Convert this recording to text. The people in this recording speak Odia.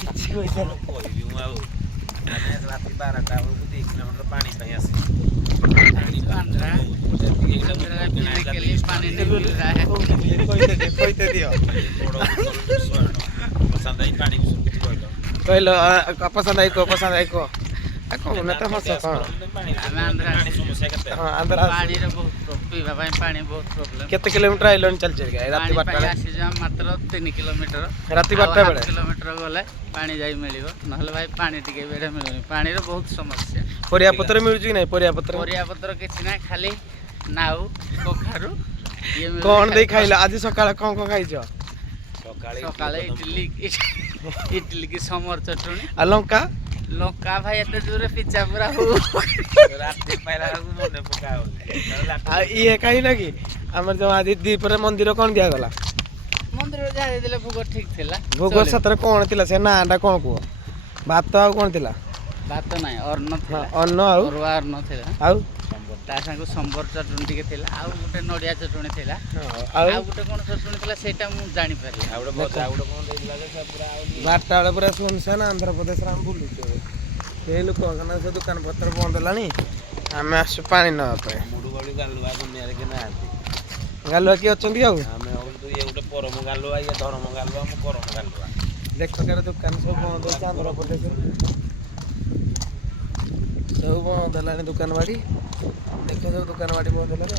କିଛି କହିଦେଲ କହିବି ମୁଁ ଆଉ ଆମେ ରାତି 12ଟା ବେଳକୁ 2 କିଲୋମିଟର ପାଣି ପାଇଁ ଆସି କହିତେ ଦିଅ ପସନ୍ଦ ହେଇ ପାଣି ବିଷୟରେ କିଛି କହିଲ କହିଲ ପସନ୍ଦ ଆଇ କୁହ କହୁନ ତ ହସ କଣ ପାଣି ସମସ୍ୟା କେତେ ହଁ ଆନ୍ଧ୍ର ପାଣିର ବହୁତ ପିଇବା ପାଇଁ ପାଣି ବହୁତ ପ୍ରୋବ୍ଲେମ। କେତେ କିଲୋମିଟର ଆଇଲଣି ଚାଲିଛି ରାତି ପାଣି 12ଟା ପାଇଁ ବେଳେ ଆସିଛୁ ଆମେ ମାତ୍ର 3 କିଲୋମିଟର। ରାତି 12ଟା ବେଳେ କିଲୋମିଟର ଗଲେ ପାଣି ଯାଇ ମିଳିବ, ନହେଲେ ଭାଇ ପାଣି ଟିକେ ବି ଏଠି ମିଳୁନି। ପାଣିର ବହୁତ ସମସ୍ୟା। ପରିବା ପତ୍ର ମିଳୁଛି କି ନାହିଁ? ପରିବା ପତ୍ର କିଛି ନାହିଁ, ଖାଲି ନାଉ କଖାରୁ ଇଏ ମିଳୁଛି। କଣ ଦେଇ ଖାଇଲ ଆଜି ସକାଳେ? କଣ ଖାଇଛ? ସକାଳେ ଇଟିଲି କି ସମର ଚଟଣି ଆଉ ଲଙ୍କା ଭାଇ ଏତେ ଦୂରରେ ପିଚା ପୁରା ରାତି ପାଇଲା ବେଳକୁ ମନେ ପକାଉନି ଆଉ ଇଏ ଖାଇଲ କି? ଆମର ଯୋଉ ଆଜି ଦ୍ୱିପହରେ ମନ୍ଦିର କଣ ଦିଆଗଲା? ମନ୍ଦିରରେ ଯାହା ଦେଇଥିଲେ ଭୋଗ ଠିକ ଥିଲା। ଭୋଗ ସତରେ କଣ ଥିଲା? ସେ ନାଁ ଟା କଣ କୁହ? ଭାତ ଆଉ କଣ ଥିଲା? ଭାତ ନାହିଁ, ଅନ୍ନ ଥିଲା। ଅନ୍ନ ଆଉ ଅରୁଆ ଅନ୍ନ ଥିଲା। ଆଉ ତା ସାଙ୍ଗକୁ ସମ୍ବର ଚଟଣି ଟିକେ ଥିଲା, ଆଉ ଗୋଟେ ନଡ଼ିଆ ଚଟଣି ଥିଲା, ଆଉ ଗୋଟେ କଣ ଚଟଣି ଥିଲା ସେଇଟା ମୁଁ ଜାଣିପାରିଲି। ଆଉ ଗୋଟେ ଭଜା ଗୋଟେ କଣ ଦେଇଥିଲା ଯେ ସେ ପୁରା ଆଉ 12ଟା ବେଳେ ପୁରା ଶୁନଶାନ ଆନ୍ଧ୍ରପ୍ରଦେଶରେ ଆମେ ବୁଲୁଛୁ। କେହି ଲୋକ ସେ ଦୋକାନ ପତ୍ର ବନ୍ଦ ହେଲାଣି। ଆମେ ଆସୁଛୁ ପାଣି ନେବା ପାଇଁ। ମୁଢୁ ଗଳି ଗାଲୁଆ ଦୁନିଆରେ କିଏ ନାହାନ୍ତି। ଗାଲୁଆ କିଏ ଅଛନ୍ତି ଆଉ? ଆମେ ହଉଛୁ ଇଏ ଗୋଟେ ପରମ ଗାଲୁଆ, ଇଏ ଧର୍ମ ଗାଲୁଆ, ମୁଁ କରମ ଗାଲୁଆ। ଦେଖ କାର ଦୋକାନ ସବୁ ବନ୍ଦ ଅଛି ଆନ୍ଧ୍ରପ୍ରଦେଶରେ। ସବୁ ବନ୍ଦ ହେଲାଣି ଦୋକାନ ବାଡ଼ି। ଦେଖ ସବୁ ଦୋକାନ ବାଡ଼ି ବନ୍ଦ ହେଲାଣି।